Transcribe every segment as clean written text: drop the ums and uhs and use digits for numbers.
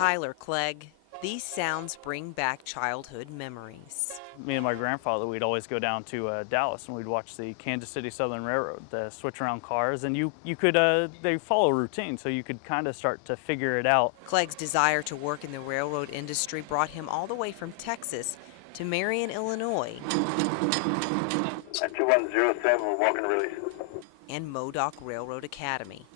Tyler Clegg, these sounds bring back childhood memories. Me and my grandfather, we'd always go down to Dallas and we'd watch the Kansas City Southern Railroad, the switch around cars, and you could, they follow a routine, so you could kind of start to figure it out. Clegg's desire to work in the railroad industry brought him all the way from Texas to Marion, Illinois. At 2107, we're walking release. And MoDoc Railroad Academy.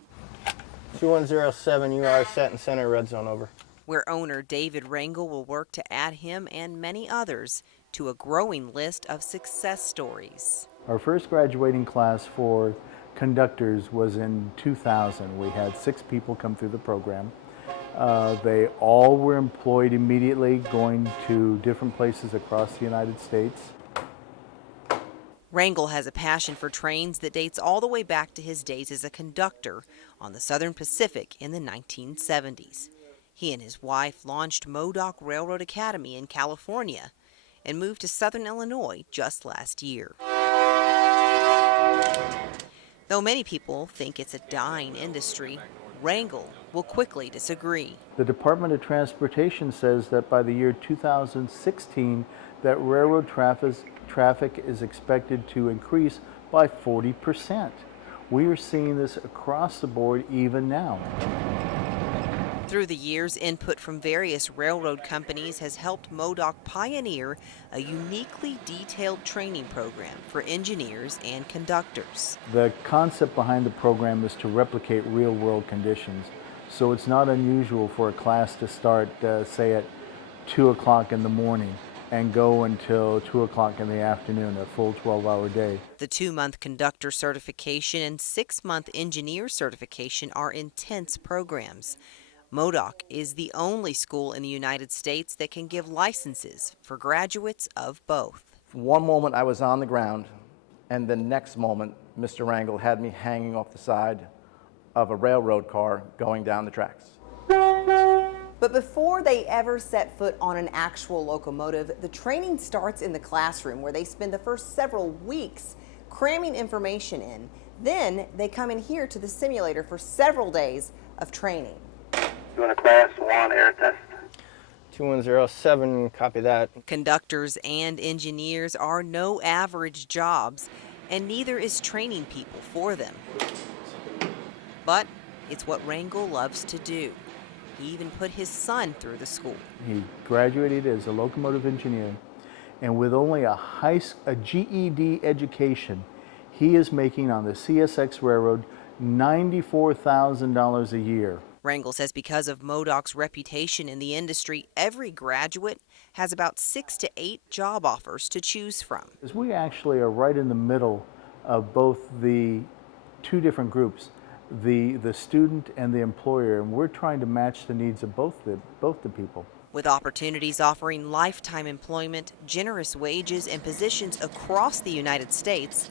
2107, you are set and center, red zone over. Where owner David Rangel will work to add him and many others to a growing list of success stories. Our first graduating class for conductors was in 2000. We had 6 people come through the program. They all were employed immediately, going to different places across the United States. Rangel has a passion for trains that dates all the way back to his days as a conductor on the Southern Pacific in the 1970s. He and his wife launched MoDoc Railroad Academy in California and moved to Southern Illinois just last year. Though many people think it's a dying industry, Rangel will quickly disagree. The Department of Transportation says that by the year 2016, that railroad traffic is expected to increase by 40%. We are seeing this across the board even now. Through the years, input from various railroad companies has helped MoDoc pioneer a uniquely detailed training program for engineers and conductors. The concept behind the program is to replicate real-world conditions. So it's not unusual for a class to start, say, at 2 o'clock in the morning and go until 2 o'clock in the afternoon, a full 12-hour day. The 2-month conductor certification and 6-month engineer certification are intense programs. MoDoc is the only school in the United States that can give licenses for graduates of both. One moment I was on the ground, and the next moment Mr. Rangel had me hanging off the side of a railroad car going down the tracks. But before they ever set foot on an actual locomotive, the training starts in the classroom, where they spend the first several weeks cramming information in. Then they come in here to the simulator for several days of training. Doing a class 1 air test. 2107, copy that. Conductors and engineers are no average jobs, and neither is training people for them. But it's what Rangel loves to do. He even put his son through the school. He graduated as a locomotive engineer, and with only a GED education, he is making on the CSX Railroad $94,000 a year. Rangel says because of MoDoc's reputation in the industry, every graduate has about 6 to 8 job offers to choose from. We actually are right in the middle of both the 2 different groups, the student and the employer, and we're trying to match the needs of both the people. With opportunities offering lifetime employment, generous wages, and positions across the United States,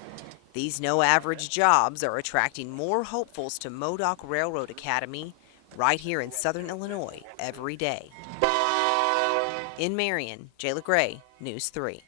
these no-average jobs are attracting more hopefuls to MoDoc Railroad Academy right here in Southern Illinois every day. In Marion, Jayla Gray, News 3.